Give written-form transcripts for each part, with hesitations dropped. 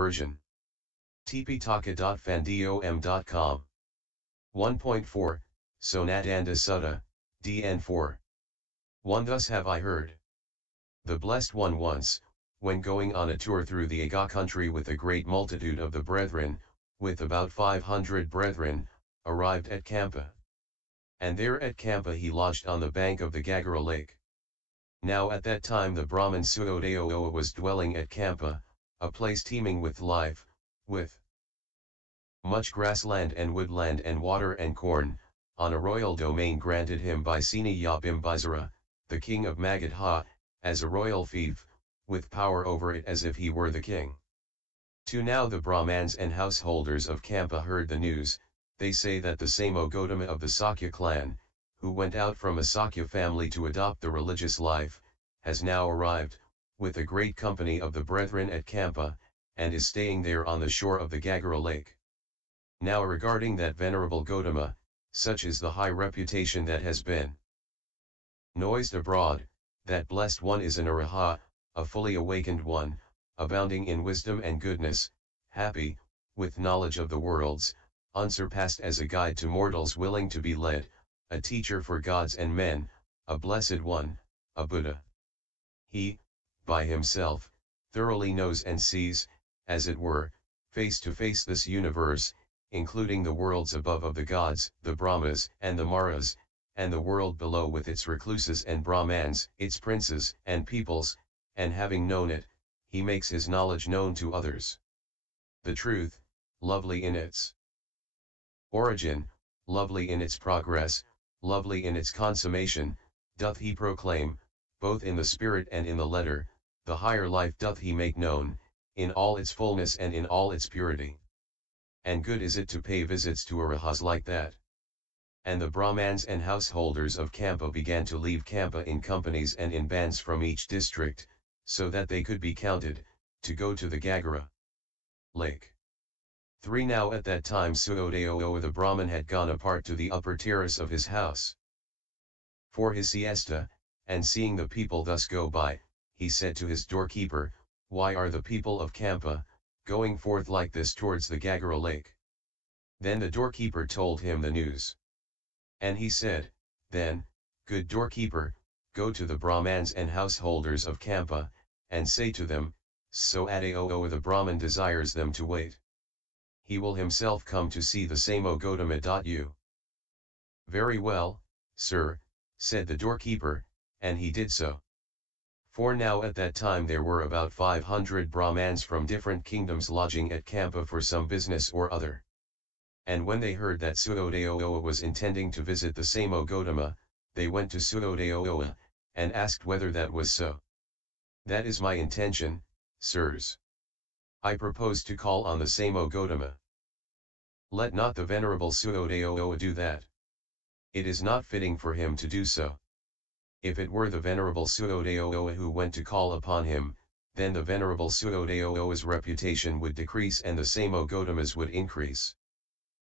version. tptaka.fandom.com 1.4, Sonadanda Sutta, DN4. 1. Thus have I heard. The Blessed One once, when going on a tour through the Aga country with a great multitude of the brethren, with about 500 brethren, arrived at Kampa. And there at Kampa he lodged on the bank of the Gagara lake. Now at that time the Brahman Suodaya was dwelling at Kampa, a place teeming with life, with much grassland and woodland and water and corn, on a royal domain granted him by Seniya Bimbisara, the king of Magadha, as a royal fief, with power over it as if he were the king. 2. Now the Brahmans and householders of Kampa heard the news. They say that the same Gotama of the Sakya clan, who went out from a Sakya family to adopt the religious life, has now arrived, with a great company of the brethren at Kampa, and is staying there on the shore of the Gagara lake. Now regarding that venerable Gotama, such is the high reputation that has been noised abroad, that blessed one is an Arahat, a fully awakened one, abounding in wisdom and goodness, happy, with knowledge of the worlds, unsurpassed as a guide to mortals willing to be led, a teacher for gods and men, a blessed one, a Buddha. He, by himself, thoroughly knows and sees, as it were, face to face this universe, including the worlds above of the gods, the Brahmas and the Maras, and the world below with its recluses and Brahmans, its princes and peoples, and having known it, he makes his knowledge known to others. The truth, lovely in its origin, lovely in its progress, lovely in its consummation, doth he proclaim, both in the spirit and in the letter, the higher life doth he make known, in all its fullness and in all its purity. And good is it to pay visits to arahats like that. And the Brahmans and householders of Kampa began to leave Kampa in companies and in bands from each district, so that they could be counted, to go to the Gagara lake. 3. Now at that time Suodaya the Brahman had gone apart to the upper terrace of his house for his siesta, and seeing the people thus go by, he said to his doorkeeper, Why are the people of Kampa going forth like this towards the Gagara lake? Then the doorkeeper told him the news. And he said, Then, good doorkeeper, go to the Brahmans and householders of Kampa, and say to them, Suodaya the Brahman desires them to wait. He will himself come to see the same Gotama. Very well, sir, said the doorkeeper, and he did so. For now at that time there were about 500 Brahmans from different kingdoms lodging at Kampa for some business or other. And when they heard that Suodaya was intending to visit the same Gotama, they went to Suodaya, and asked whether that was so. That is my intention, sirs. I propose to call on the same Gotama. Let not the venerable Suodaya do that. It is not fitting for him to do so. If it were the venerable Suodaya who went to call upon him, then the venerable Suodaya's reputation would decrease and the same Gotama's would increase.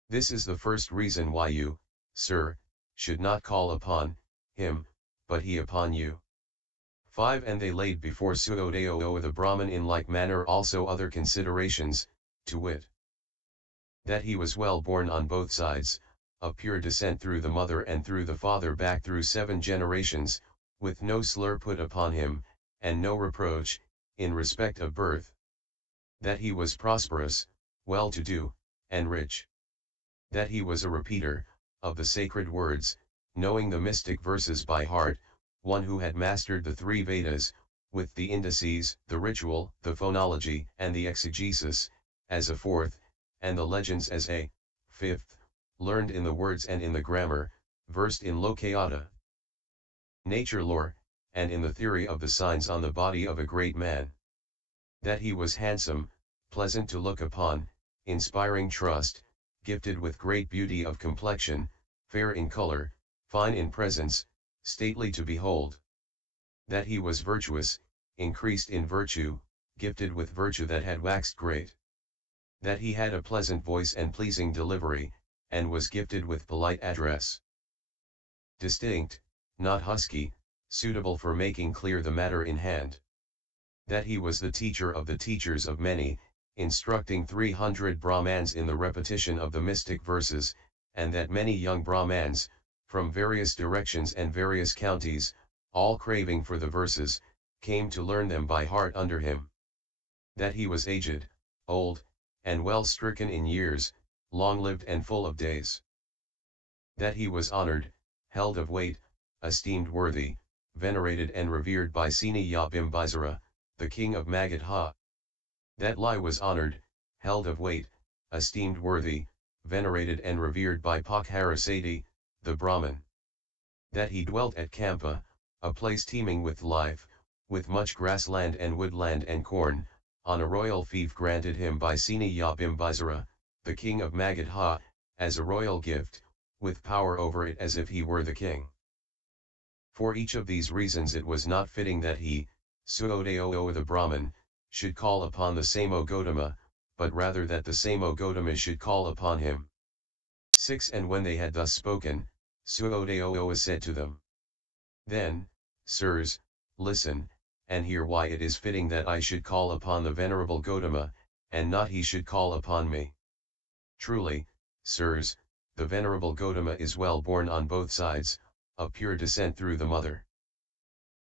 This is the first reason why you, sir, should not call upon him, but he upon you. 5. And they laid before Suodaya the Brahman in like manner also other considerations, to wit, that he was well born on both sides, of pure descent through the mother and through the father back through 7 generations, with no slur put upon him, and no reproach, in respect of birth. That he was prosperous, well-to-do, and rich. That he was a repeater, of the sacred words, knowing the mystic verses by heart, one who had mastered the 3 Vedas, with the indices, the ritual, the phonology, and the exegesis, as a 4th, and the legends as a 5th, learned in the words and in the grammar, versed in Lokayata, nature lore, and in the theory of the signs on the body of a great man. That he was handsome, pleasant to look upon, inspiring trust, gifted with great beauty of complexion, fair in color, fine in presence, stately to behold. That he was virtuous, increased in virtue, gifted with virtue that had waxed great. That he had a pleasant voice and pleasing delivery, and was gifted with polite address. Distinct, not husky, suitable for making clear the matter in hand. That he was the teacher of the teachers of many, instructing 300 Brahmans in the repetition of the mystic verses, and that many young Brahmans, from various directions and various counties, all craving for the verses, came to learn them by heart under him. That he was aged, old, and well stricken in years, long-lived and full of days. That he was honored, held of weight, esteemed worthy, venerated and revered by Sini the king of Magadha. That Lai was honored, held of weight, esteemed worthy, venerated and revered by Pakharasati, the Brahman. That he dwelt at Kampa, a place teeming with life, with much grassland and woodland and corn, on a royal fief granted him by Sini the king of Magadha, as a royal gift, with power over it as if he were the king. For each of these reasons it was not fitting that he, Suodeo the Brahman, should call upon the Samo Gotama, but rather that the Samo Gotama should call upon him. 6. And when they had thus spoken, Suodeo said to them, "Then, sirs, listen, and hear why it is fitting that I should call upon the venerable Gotama, and not he should call upon me. Truly, sirs, the venerable Gotama is well born on both sides, of pure descent through the mother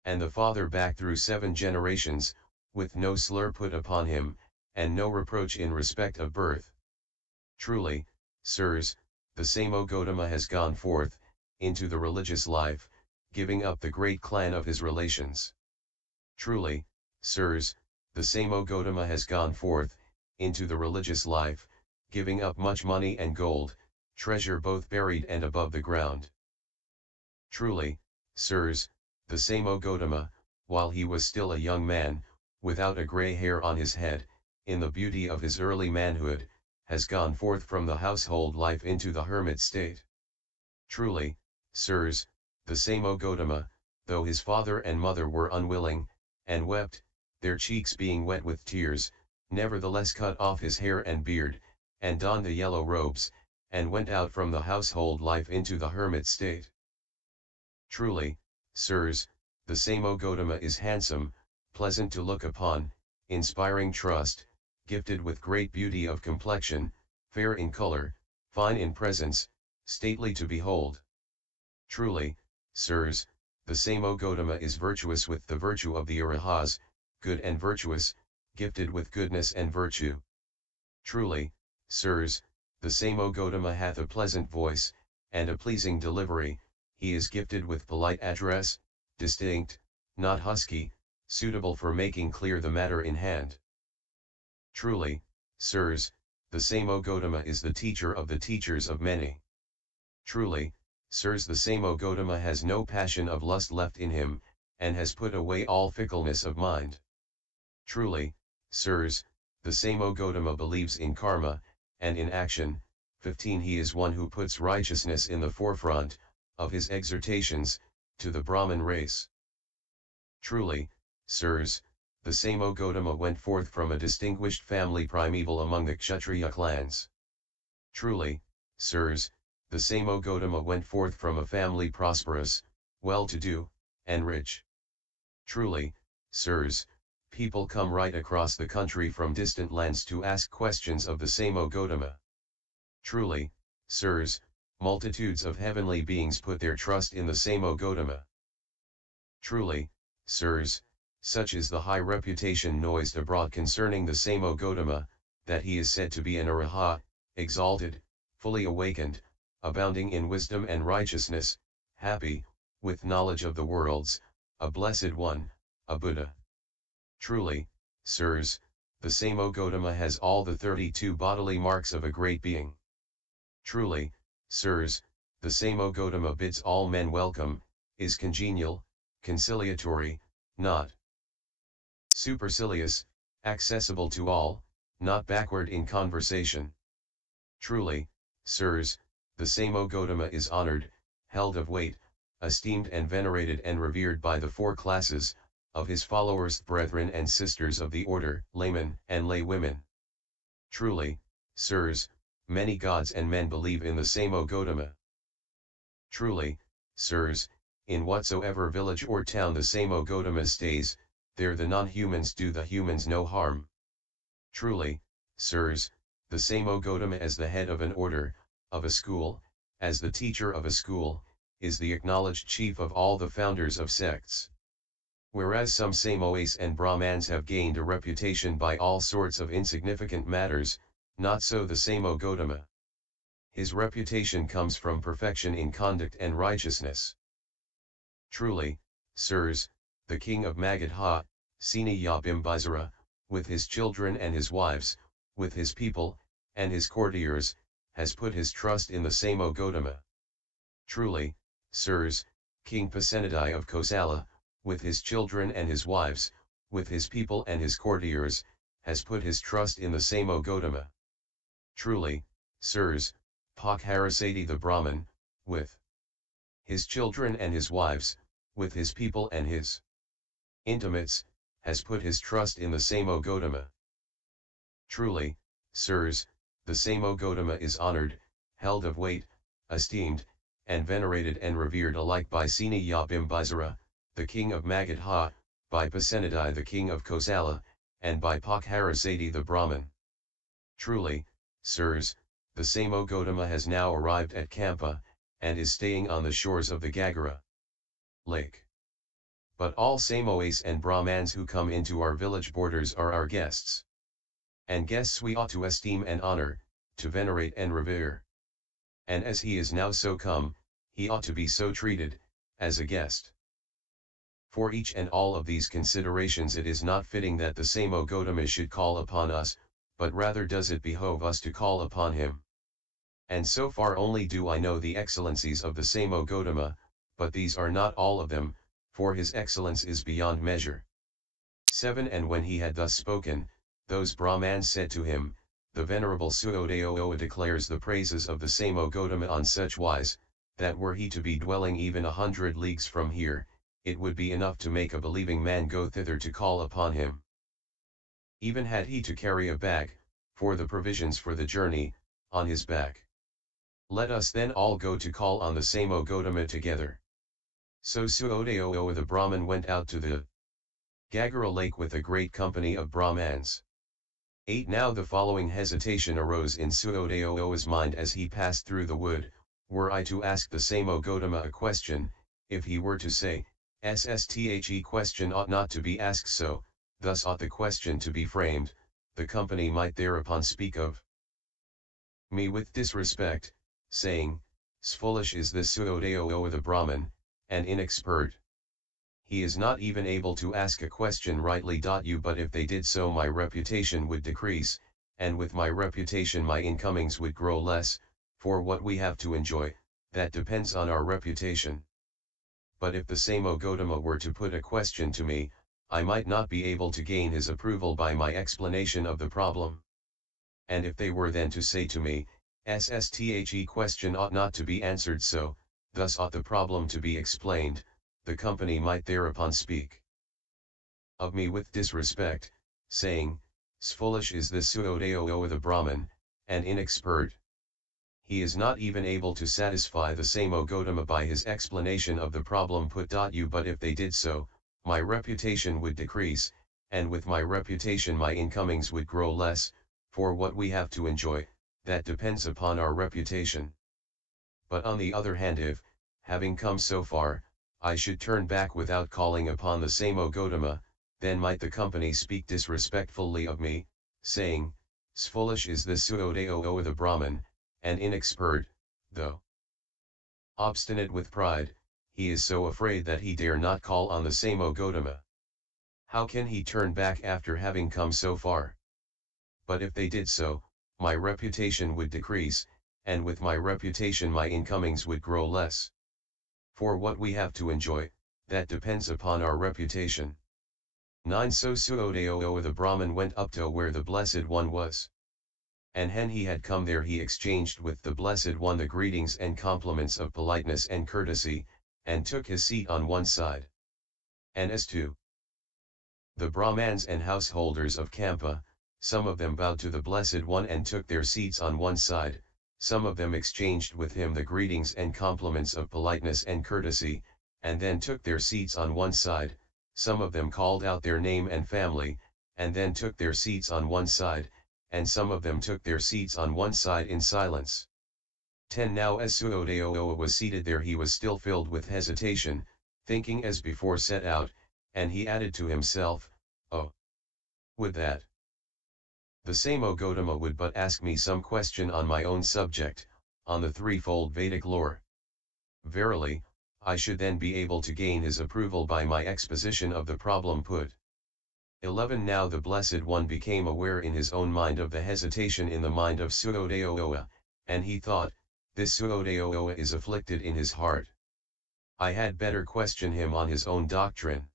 and the father back through 7 generations, with no slur put upon him, and no reproach in respect of birth. Truly, sirs, the Samo Gotama has gone forth, into the religious life, giving up the great clan of his relations. Truly, sirs, the Samo Gotama has gone forth, into the religious life, giving up much money and gold, treasure both buried and above the ground. Truly, sirs, the Samo Gotama, while he was still a young man, without a grey hair on his head, in the beauty of his early manhood, has gone forth from the household life into the hermit state. Truly, sirs, the Samo Gotama, though his father and mother were unwilling, and wept, their cheeks being wet with tears, nevertheless cut off his hair and beard, and donned the yellow robes, and went out from the household life into the hermit state. Truly, sirs, the Samo Gotama is handsome, pleasant to look upon, inspiring trust, gifted with great beauty of complexion, fair in color, fine in presence, stately to behold. Truly, sirs, the Samo Gotama is virtuous with the virtue of the Arahas, good and virtuous, gifted with goodness and virtue. Truly, sirs, the Samo Gotama hath a pleasant voice, and a pleasing delivery, he is gifted with polite address, distinct, not husky, suitable for making clear the matter in hand. Truly, sirs, the Samo Gotama is the teacher of the teachers of many. Truly, sirs, the Samo Gotama has no passion of lust left in him, and has put away all fickleness of mind. Truly, sirs, the Samo Gotama believes in karma, and in action. 15. He is one who puts righteousness in the forefront of his exhortations, to the Brahman race. Truly, sirs, the Samo Gotama went forth from a distinguished family primeval among the Kshatriya clans. Truly, sirs, the Samo Gotama went forth from a family prosperous, well-to-do, and rich. Truly, sirs, people come right across the country from distant lands to ask questions of the Samo Gotama. Truly, sirs, multitudes of heavenly beings put their trust in the Samo Gotama. Truly, sirs, such is the high reputation noised abroad concerning the Samo Gotama, that he is said to be an Arahat, exalted, fully awakened, abounding in wisdom and righteousness, happy, with knowledge of the worlds, a blessed one, a Buddha. Truly, sirs, the Samo Gotama has all the 32 bodily marks of a great being. Truly, sirs, the Samo Gotama bids all men welcome, is congenial, conciliatory, not supercilious, accessible to all, not backward in conversation. Truly, sirs, the Samo Gotama is honored, held of weight, esteemed and venerated and revered by the 4 classes of his followers, brethren and sisters of the order, laymen and laywomen. Truly, sirs, many gods and men believe in the Samo Gotama. Truly, sirs, in whatsoever village or town the Samo Gotama stays, there the non-humans do the humans no harm. Truly, sirs, the same Gotama as the head of an order, of a school, as the teacher of a school, is the acknowledged chief of all the founders of sects. Whereas some Samoas and Brahmans have gained a reputation by all sorts of insignificant matters, not so the Samo Gotama. His reputation comes from perfection in conduct and righteousness. Truly, sirs, the king of Magadha, Seniya Bimbisara, with his children and his wives, with his people, and his courtiers, has put his trust in the Samo Gotama. Truly, sirs, King Pasenadi of Kosala, with his children and his wives, with his people and his courtiers, has put his trust in the Samo Gotama. Truly, sirs, Pakharasati the Brahman, with his children and his wives, with his people and his intimates, has put his trust in the Samo Gotama. Truly, sirs, the Samo Gotama is honored, held of weight, esteemed, and venerated and revered alike by Seniya Bimbisara, the king of Magadha, by Pasenadi the king of Kosala, and by Pakharasati the Brahman. Truly, sirs, the Samo Gotama has now arrived at Kampa, and is staying on the shores of the Gagara lake. But all Samoas and Brahmans who come into our village borders are our guests. And guests we ought to esteem and honor, to venerate and revere. And as he is now so come, he ought to be so treated, as a guest. For each and all of these considerations it is not fitting that the Samo Gotama should call upon us, but rather does it behove us to call upon him. And so far only do I know the excellencies of the Samo Gotama, but these are not all of them, for his excellence is beyond measure. 7 And when he had thus spoken, those Brahmans said to him, the Venerable Suodayoa declares the praises of the Samo Gotama on such wise, that were he to be dwelling even 100 leagues from here, it would be enough to make a believing man go thither to call upon him. Even had he to carry a bag, for the provisions for the journey, on his back. Let us then all go to call on the Samo Gotama together. So Suodayoa the Brahman went out to the Gagara lake with a great company of Brahmans. 8 Now the following hesitation arose in Suodayoa's mind as he passed through the wood, were I to ask the Samo Gotama a question, if he were to say, SSTHE question ought not to be asked so, thus ought the question to be framed, the company might thereupon speak of me with disrespect, saying, Foolish is this Suodayoa the Brahman, and inexpert. He is not even able to ask a question rightly. You but if they did so my reputation would decrease, and with my reputation my incomings would grow less, for what we have to enjoy, that depends on our reputation. But if the Samo Gotama were to put a question to me, I might not be able to gain his approval by my explanation of the problem. And if they were then to say to me, SSTHE question ought not to be answered so, thus ought the problem to be explained, the company might thereupon speak of me with disrespect, saying, Foolish is this Suodayoa the Brahman, and inexpert. He is not even able to satisfy the Samo Gotama by his explanation of the problem put. You but if they did so, my reputation would decrease, and with my reputation my incomings would grow less, for what we have to enjoy, that depends upon our reputation. But on the other hand if, having come so far, I should turn back without calling upon the Samo Gotama, then might the company speak disrespectfully of me, saying, Foolish is this Suodayoa the Brahman, and inexpert, though obstinate with pride, he is so afraid that he dare not call on the Samo Gotama. How can he turn back after having come so far? But if they did so, my reputation would decrease, and with my reputation my incomings would grow less. For what we have to enjoy, that depends upon our reputation. 9 So Suodayoa the Brahman went up to where the Blessed One was. And when he had come there he exchanged with the Blessed One the greetings and compliments of politeness and courtesy, and took his seat on one side. And as to the Brahmans and householders of Kampa, some of them bowed to the Blessed One and took their seats on one side, some of them exchanged with him the greetings and compliments of politeness and courtesy, and then took their seats on one side, some of them called out their name and family, and then took their seats on one side, and some of them took their seats on one side in silence. 10 Now as Suodeoa was seated there he was still filled with hesitation, thinking as before set out, and he added to himself, oh, would that the same O Gotama would but ask me some question on my own subject, on the threefold Vedic lore. Verily, I should then be able to gain his approval by my exposition of the problem put. 11 Now the Blessed One became aware in his own mind of the hesitation in the mind of Suodeoa, and he thought, this Suodeoa is afflicted in his heart. I had better question him on his own doctrine.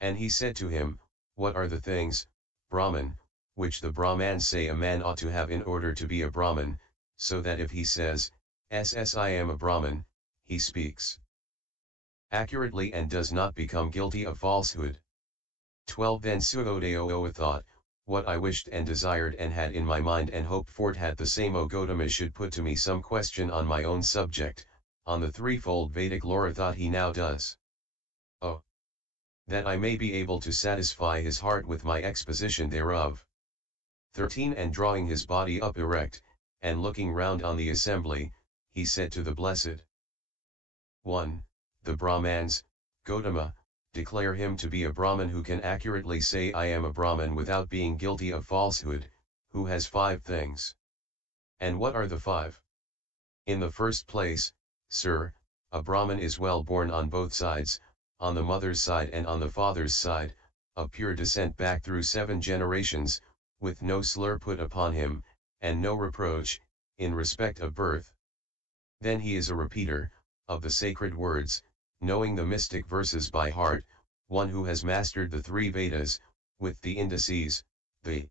And he said to him, what are the things, Brahman, which the Brahmans say a man ought to have in order to be a Brahman, so that if he says, I am a Brahman, he speaks accurately and does not become guilty of falsehood. 12 Then Suodeoa thought, what I wished and desired and had in my mind and hoped for it had the same O Gotama should put to me some question on my own subject, on the threefold Vedic lore thought he now does. Oh, that I may be able to satisfy his heart with my exposition thereof. 13 And drawing his body up erect, and looking round on the assembly, he said to the Blessed One, the Brahmans, Gotama, declare him to be a Brahman who can accurately say I am a Brahman without being guilty of falsehood, who has 5 things. And what are the 5? In the first place, sir, a Brahman is well born on both sides, on the mother's side and on the father's side, of pure descent back through 7 generations, with no slur put upon him, and no reproach, in respect of birth. Then he is a repeater, of the sacred words, knowing the mystic verses by heart, one who has mastered the 3 Vedas, with the indices, the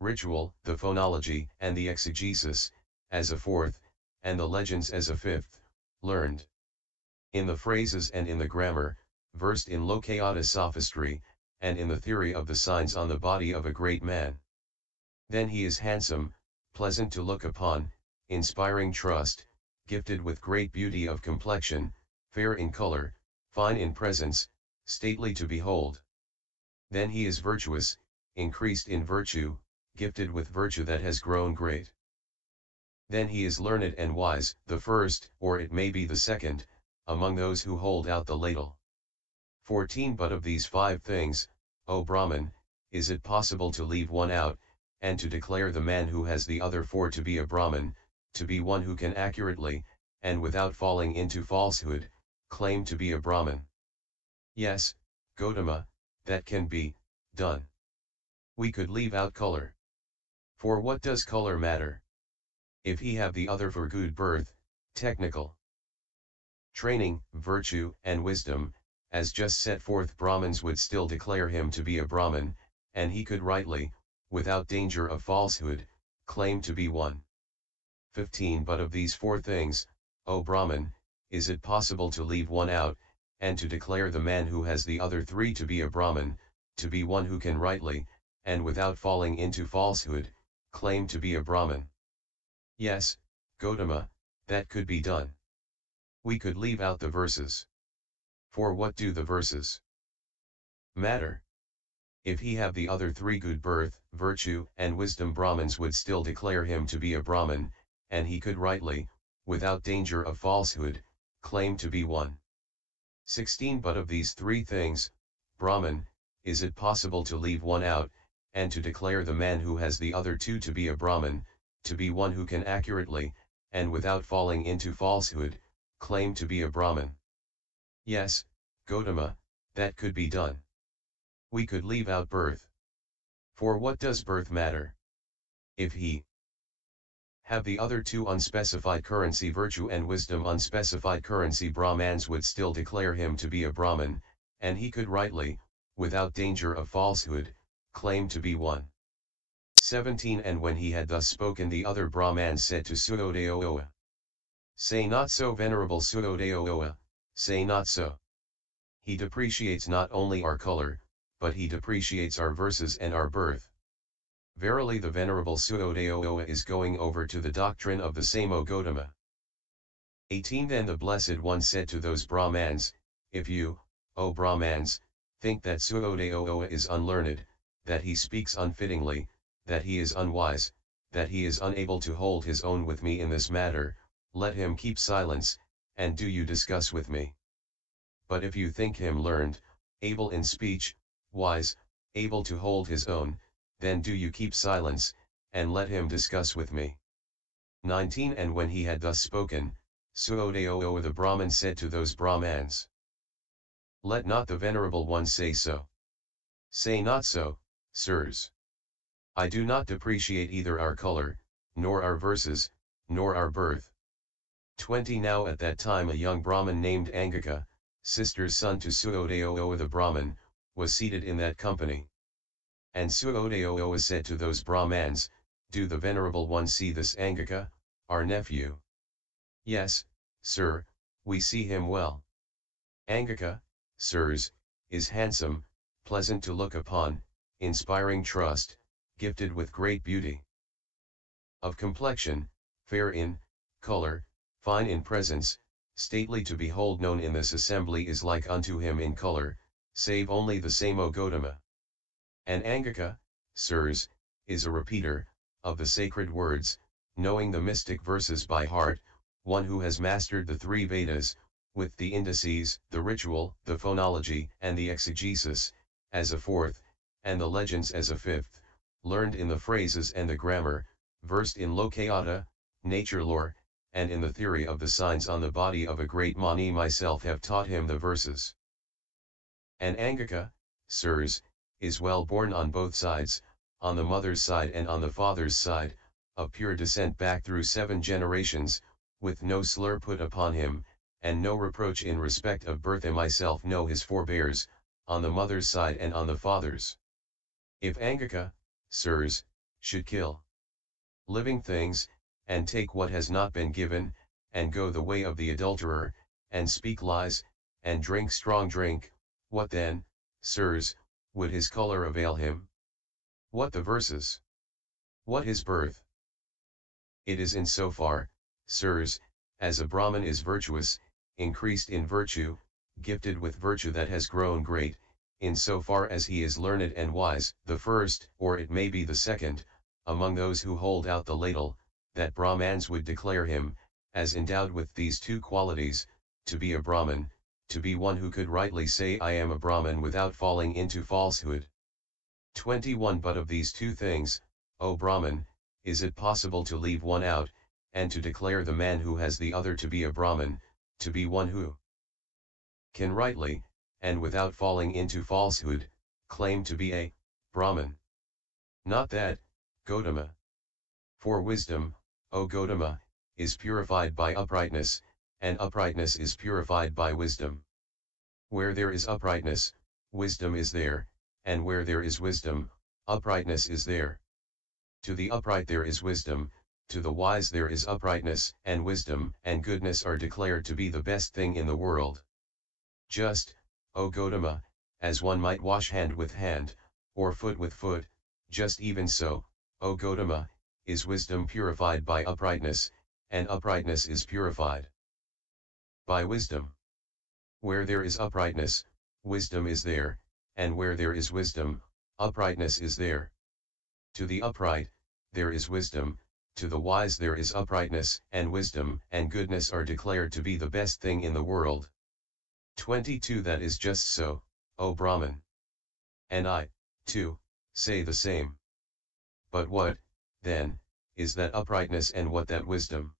ritual, the phonology, and the exegesis, as a 4th, and the legends as a 5th, learned in the phrases and in the grammar, versed in Lokayata sophistry, and in the theory of the signs on the body of a great man. Then he is handsome, pleasant to look upon, inspiring trust, gifted with great beauty of complexion, fair in color, fine in presence, stately to behold. Then he is virtuous, increased in virtue, gifted with virtue that has grown great. Then he is learned and wise, the first, or it may be the second, among those who hold out the ladle. 14 But of these 5 things, O Brahman, is it possible to leave one out, and to declare the man who has the other 4 to be a Brahman, to be one who can accurately, and without falling into falsehood, claim to be a Brahman? Yes, Gotama, that can be done. We could leave out color. For what does color matter? If he have the other for good birth, technical training, virtue, and wisdom, as just set forth, Brahmins would still declare him to be a Brahman, and he could rightly, without danger of falsehood, claim to be one. 15 But of these 4 things, O Brahman, is it possible to leave one out, and to declare the man who has the other 3 to be a Brahman, to be one who can rightly, and without falling into falsehood, claim to be a Brahman? Yes, Gotama, that could be done. We could leave out the verses. For what do the verses matter? If he have the other 3 good birth, virtue, and wisdom, Brahmins would still declare him to be a Brahman, and he could rightly, without danger of falsehood, claim to be one. 16 But of these 3 things, Brahman, is it possible to leave one out, and to declare the man who has the other 2 to be a Brahman, to be one who can accurately, and without falling into falsehood, claim to be a Brahman? Yes, Gotama, that could be done. We could leave out birth. For what does birth matter? If he have the other 2 unspecified currency, virtue and wisdom unspecified currency, Brahmans would still declare him to be a Brahman, and he could rightly, without danger of falsehood, claim to be one. 17 And when he had thus spoken, the other Brahmans said to Suodeoa, say not so, venerable Suodeoa, say not so. He depreciates not only our color, but he depreciates our verses and our birth. Verily the venerable Suodeoa is going over to the doctrine of the same O Gotama. 18 Then the Blessed One said to those Brahmans, if you, O Brahmans, think that Suodeoa is unlearned, that he speaks unfittingly, that he is unwise, that he is unable to hold his own with me in this matter, let him keep silence, and do you discuss with me. But if you think him learned, able in speech, wise, able to hold his own, then do you keep silence, and let him discuss with me. 19 And when he had thus spoken, Suodeo the Brahman said to those Brahmans, let not the Venerable One say so. Say not so, sirs. I do not depreciate either our color, nor our verses, nor our birth. 20 Now at that time a young Brahman named Angika, sister's son to Suodeo the Brahman, was seated in that company. And Suodeo said to those Brahmans, do the Venerable One see this Angika, our nephew? Yes, sir, we see him well. Angika, sirs, is handsome, pleasant to look upon, inspiring trust, gifted with great beauty. Of complexion, fair in color, fine in presence, stately to behold, known in this assembly is like unto him in color, save only the same O Gotama. And Angika, sirs, is a repeater of the sacred words, knowing the mystic verses by heart, one who has mastered the three Vedas, with the indices, the ritual, the phonology, and the exegesis, as a fourth, and the legends as a fifth, learned in the phrases and the grammar, versed in Lokayata, nature lore, and in the theory of the signs on the body of a great Mani. Myself have taught him the verses. And Angika, sirs, is well born on both sides, on the mother's side and on the father's side, of pure descent back through 7 generations, with no slur put upon him, and no reproach in respect of birth. And myself know his forebears, on the mother's side and on the father's. If Angika, sirs, should kill living things, and take what has not been given, and go the way of the adulterer, and speak lies, and drink strong drink, what then, sirs, would his color avail him? What the verses? What his birth? It is in so far, sirs, as a Brahman is virtuous, increased in virtue, gifted with virtue that has grown great, in so far as he is learned and wise, the first, or it may be the second, among those who hold out the ladle, that Brahmans would declare him, as endowed with these two qualities, to be a Brahman, to be one who could rightly say I am a Brahman without falling into falsehood. 21 But of these two things, O Brahman, is it possible to leave one out, and to declare the man who has the other to be a Brahman, to be one who can rightly, and without falling into falsehood, claim to be a Brahman? Not that, Gotama. For wisdom, O Gotama, is purified by uprightness, and uprightness is purified by wisdom. Where there is uprightness, wisdom is there, and where there is wisdom, uprightness is there. To the upright there is wisdom, to the wise there is uprightness, and wisdom and goodness are declared to be the best thing in the world. Just, O Gotama, as one might wash hand with hand, or foot with foot, just even so, O Gotama, is wisdom purified by uprightness, and uprightness is purified by wisdom. Where there is uprightness, wisdom is there, and where there is wisdom, uprightness is there. To the upright, there is wisdom, to the wise there is uprightness, and wisdom and goodness are declared to be the best thing in the world. 22 That is just so, O Brahman. And I, too, say the same. But what, then, is that uprightness and what that wisdom?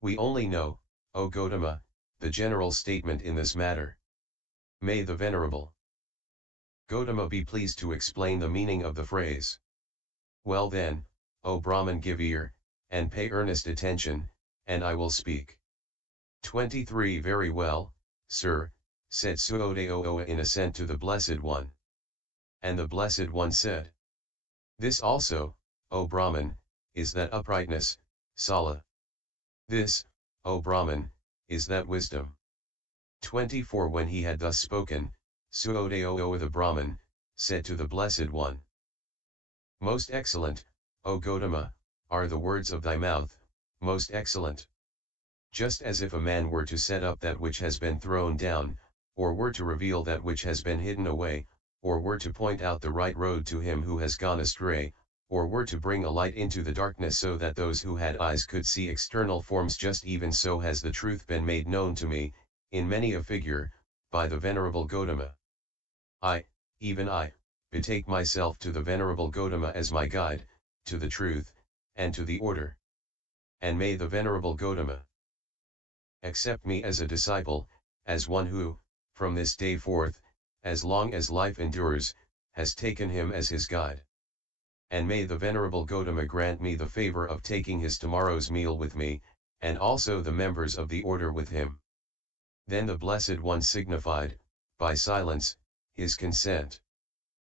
We only know, O Gotama, the general statement in this matter. May the Venerable Gotama be pleased to explain the meaning of the phrase. Well then, O Brahman, give ear, and pay earnest attention, and I will speak. 23 Very well, sir, said Suodeo in assent to the Blessed One. And the Blessed One said, this also, O Brahman, is that uprightness, Sala. This, O Brahman, is that wisdom. 24 When he had thus spoken, Suodeo the Brahman, said to the Blessed One, most excellent, O Gotama, are the words of thy mouth, most excellent. Just as if a man were to set up that which has been thrown down, or were to reveal that which has been hidden away, or were to point out the right road to him who has gone astray, or were to bring a light into the darkness so that those who had eyes could see external forms, just even so has the truth been made known to me, in many a figure, by the Venerable Gotama. I, even I, betake myself to the Venerable Gotama as my guide, to the truth, and to the order. And may the Venerable Gotama accept me as a disciple, as one who, from this day forth, as long as life endures, has taken him as his guide. And may the Venerable Gotama grant me the favor of taking his tomorrow's meal with me, and also the members of the order with him. Then the Blessed One signified, by silence, his consent.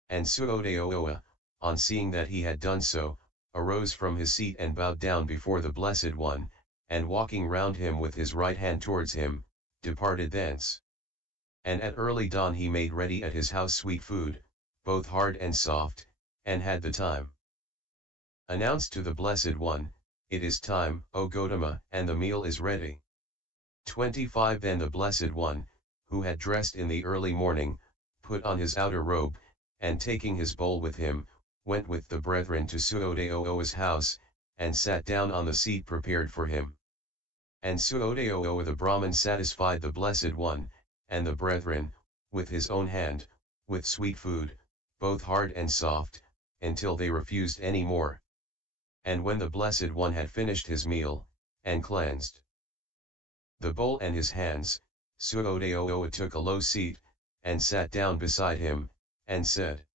And Suodeoa, on seeing that he had done so, arose from his seat and bowed down before the Blessed One, and walking round him with his right hand towards him, departed thence. And at early dawn he made ready at his house sweet food, both hard and soft, and had the time announced to the Blessed One, "It is time, O Gotama, and the meal is ready." 25 Then the Blessed One, who had dressed in the early morning, put on his outer robe, and taking his bowl with him, went with the brethren to Suodeoa's house, and sat down on the seat prepared for him. And Suodeoa the Brahman satisfied the Blessed One, and the brethren, with his own hand, with sweet food, both hard and soft, until they refused any more. And when the Blessed One had finished his meal, and cleansed the bowl and his hands, Suodeoa took a low seat, and sat down beside him, and said,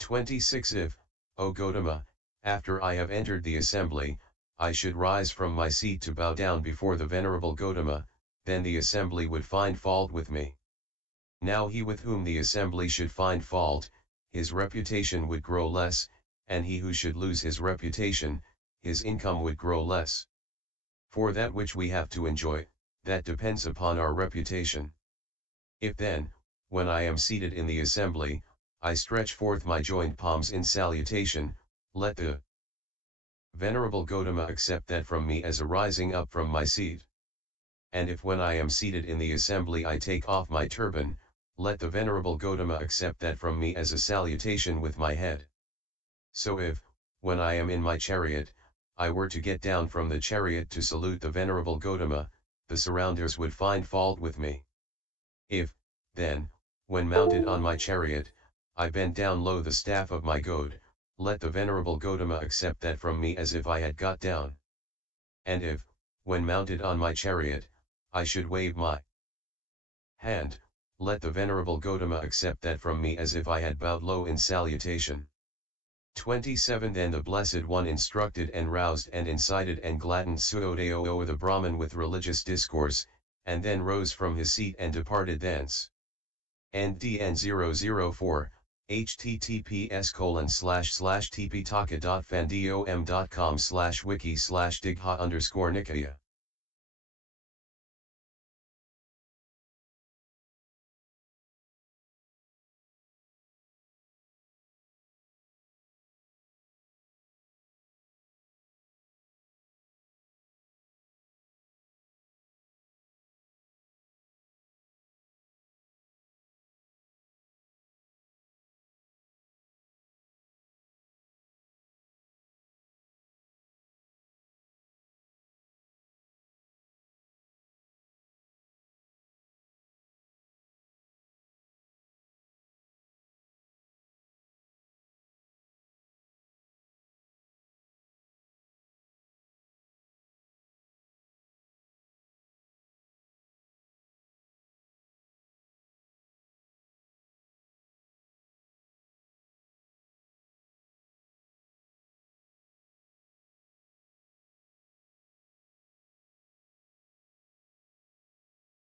26 If, O Gotama, after I have entered the assembly, I should rise from my seat to bow down before the Venerable Gotama, then the assembly would find fault with me. Now he with whom the assembly should find fault, his reputation would grow less, and he who should lose his reputation, his income would grow less. For that which we have to enjoy, that depends upon our reputation. If then, when I am seated in the assembly, I stretch forth my joined palms in salutation, let the Venerable Gotama accept that from me as a rising up from my seat. And if when I am seated in the assembly I take off my turban, let the Venerable Gotama accept that from me as a salutation with my head. So if, when I am in my chariot, I were to get down from the chariot to salute the Venerable Gotama, the surrounders would find fault with me. If, then, when mounted on my chariot, I bend down low the staff of my goad, let the Venerable Gotama accept that from me as if I had got down. And if, when mounted on my chariot, I should wave my hand, let the Venerable Gotama accept that from me as if I had bowed low in salutation. 27 Then the Blessed One instructed and roused and incited and gladdened Suodeoa the Brahman with religious discourse, and then rose from his seat and departed thence. NDN 004, https://tptaka.fandom.com/wiki/digha_Nikaya